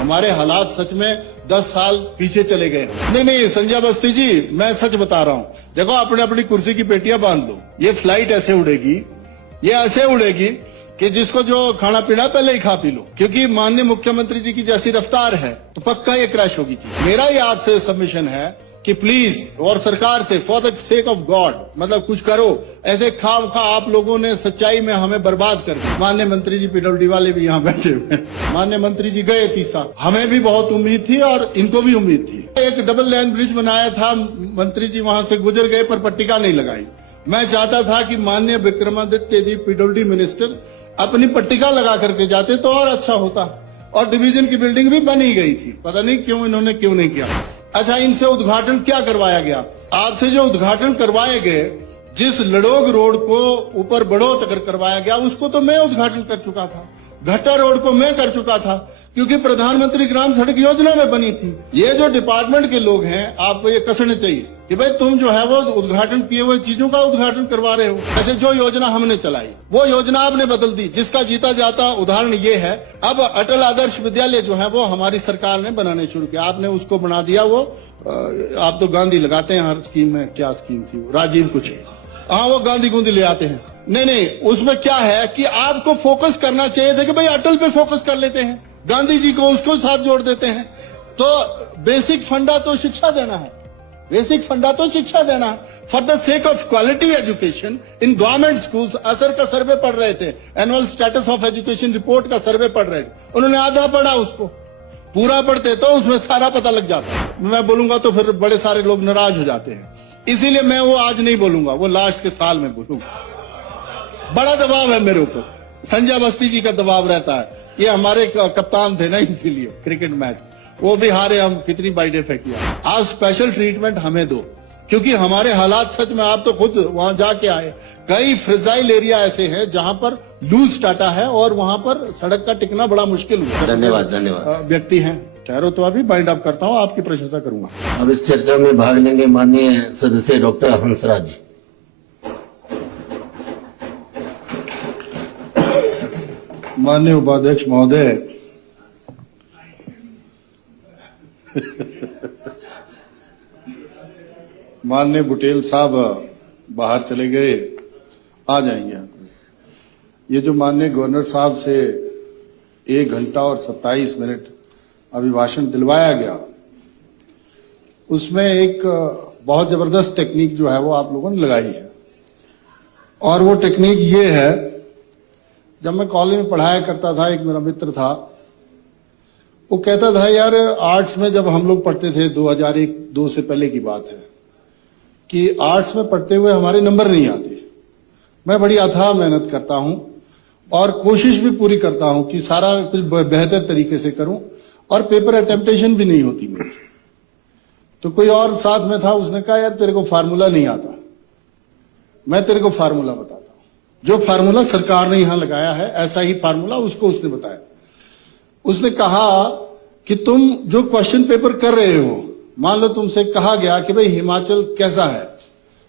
हमारे हालात सच में 10 साल पीछे चले गए। नहीं संजय अवस्थी जी, मैं सच बता रहा हूँ। देखो, अपने अपनी कुर्सी की पेटियां बांध लो। ये फ्लाइट ऐसे उड़ेगी, ये ऐसे उड़ेगी कि जिसको जो खाना पीना पहले ही खा पी लो, क्योंकि माननीय मुख्यमंत्री जी की जैसी रफ्तार है तो पक्का ये क्रैश होगी चीज। मेरा ही आपसे सबमिशन है कि प्लीज, और सरकार से, for the sake of God, मतलब कुछ करो। ऐसे खाम खा आप लोगों ने सच्चाई में हमें बर्बाद कर दिया। माननीय मंत्री जी पीडब्ल्यूडी वाले भी यहाँ बैठे हुए हैं। माननीय मंत्री जी गए 30 साल, हमें भी बहुत उम्मीद थी और इनको भी उम्मीद थी। एक डबल लाइन ब्रिज बनाया था, मंत्री जी वहां से गुजर गए पर पट्टिका नहीं लगाई। मैं चाहता था कि माननीय विक्रमादित्य जी पीडब्ल्यूडी मिनिस्टर अपनी पट्टिका लगा करके जाते तो और अच्छा होता, और डिवीजन की बिल्डिंग भी बन ही गई थी। पता नहीं क्यों इन्होंने क्यों नहीं किया। अच्छा, इनसे उद्घाटन क्या करवाया गया? आपसे जो उद्घाटन करवाए गए, जिस लड़ोग रोड को ऊपर बढ़ोत तक करवाया गया, उसको तो मैं उद्घाटन कर चुका था। घट्टा रोड को मैं कर चुका था, क्योंकि प्रधानमंत्री ग्राम सड़क योजना में बनी थी। ये जो डिपार्टमेंट के लोग हैं, आपको ये कसने चाहिए कि भाई तुम जो है वो उद्घाटन किए हुए चीजों का उद्घाटन करवा रहे हो। ऐसे जो योजना हमने चलाई वो योजना आपने बदल दी, जिसका जीता जाता उदाहरण ये है। अब अटल आदर्श विद्यालय जो है वो हमारी सरकार ने बनाने शुरू किया, आपने उसको बना दिया। वो आप तो गांधी लगाते हैं हर स्कीम में। क्या स्कीम थी वो? राजीव कुछ, हाँ, वो गांधी गूंधी ले आते हैं। नहीं, उसमें क्या है कि आपको फोकस करना चाहिए था कि भाई अटल पे फोकस कर लेते हैं, गांधी जी को उसको साथ जोड़ देते हैं। तो बेसिक फंडा तो शिक्षा देना है, बेसिक फंडा तो शिक्षा देना है। For the sake of quality education in government schools, असर का सर्वे पढ़ रहे थे, annual status of education report का सर्वे पढ़ रहे थे। उन्होंने आधा पढ़ा, उसको पूरा पढ़ते तो उसमें सारा पता लग जाता। मैं बोलूंगा तो फिर बड़े सारे लोग नाराज हो जाते हैं, इसीलिए मैं वो आज नहीं बोलूंगा, वो लास्ट के साल में बोलूंगा। बड़ा दबाव है मेरे ऊपर, संजय अवस्थी जी का दबाव रहता है। ये हमारे कप्तान थे ना, इसीलिए क्रिकेट मैच वो भी हारे हम, कितनी बाइटें फेंकी। आप स्पेशल ट्रीटमेंट हमें दो, क्योंकि हमारे हालात सच में, आप तो खुद वहां जाके आए। कई फ्रेजाइल एरिया ऐसे हैं जहां पर लूज टाटा है और वहां पर सड़क का टिकना बड़ा मुश्किल हुआ। धन्यवाद। व्यक्ति हैं, ठहरो तो अभी बाइंड अप करता हूँ, आपकी प्रशंसा करूंगा। अब इस चर्चा में भाग लेंगे माननीय सदस्य डॉक्टर हंसराज। माननीय उपाध्यक्ष महोदय, माननीय बुटेल साहब बाहर चले गए, आ जाएंगे। ये जो माननीय गवर्नर साहब से 1 घंटा और 27 मिनट अभिभाषण दिलवाया गया, उसमें एक बहुत जबरदस्त टेक्निक जो है वो आप लोगों ने लगाई है। और वो टेक्निक ये है, जब मैं कॉलेज में पढ़ाया करता था, एक मेरा मित्र था, वो कहता था, यार आर्ट्स में जब हम लोग पढ़ते थे, 2001-2 से पहले की बात है, कि आर्ट्स में पढ़ते हुए हमारे नंबर नहीं आते। मैं बड़ी अथाह मेहनत करता हूं और कोशिश भी पूरी करता हूं कि सारा कुछ बेहतर तरीके से करूं, और पेपर अटेम्प्टेशन भी नहीं होती मेरी। तो कोई और साथ में था, उसने कहा, यार तेरे को फार्मूला नहीं आता, मैं तेरे को फार्मूला बताता हूं। जो फार्मूला सरकार ने यहां लगाया है, ऐसा ही फार्मूला उसको उसने बताया। उसने कहा कि तुम जो क्वेश्चन पेपर कर रहे हो, मान लो तुमसे कहा गया कि भाई हिमाचल कैसा है,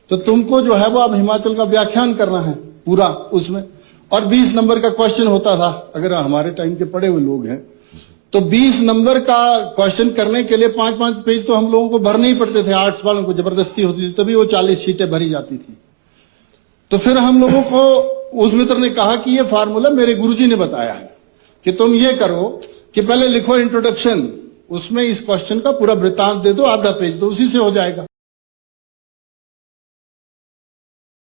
तो तुमको जो है वो अब हिमाचल का व्याख्यान करना है पूरा उसमें। और 20 नंबर का क्वेश्चन होता था, अगर हमारे टाइम के पढ़े हुए लोग हैं तो 20 नंबर का क्वेश्चन करने के लिए 5-5 पेज तो हम लोगों को भरने ही पड़ते थे। आर्ट्स वालों को जबरदस्ती होती थी, तभी वो 40 शीटें भरी जाती थी। तो फिर हम लोगों को उस मित्र ने कहा कि ये फार्मूला मेरे गुरुजी ने बताया है कि तुम ये करो कि पहले लिखो इंट्रोडक्शन, उसमें इस क्वेश्चन का पूरा वृत्तांत दे दो, आधा पेज, तो उसी से हो जाएगा।